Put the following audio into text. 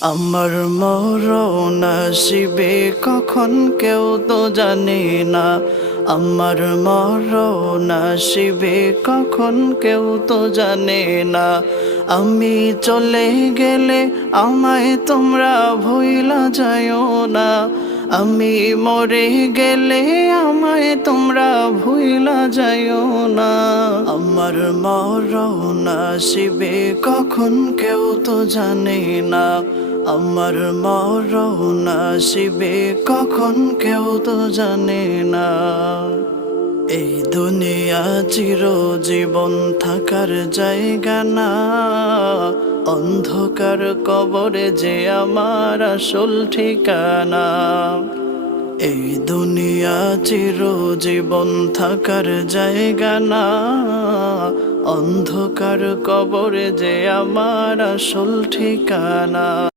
আমার মরণ আসিবে কখন কেউ তো জানে না। আমার মরণ আসিবে কখন কেউ তো জানে না। আমি চলে গেলে আমায় তোমরা ভুইলা যাইও না। আমি মরে গেলে আমায় তোমরা ভুইলা যাইও না। আমার মরণ আসিবে কখন কেউ তো জানে না। আমার মরণ আসিবে কখন কেউ তো জানে না। এই দুনিয়া চিরজীবন থাকার জায়গা না। অন্ধকার কবরে যে আমার আসল ঠিকানা। এই দুনিয়া চিরজীবন থাকার জায়গা না। অন্ধকার কবরে যে আমার আসল ঠিকানা।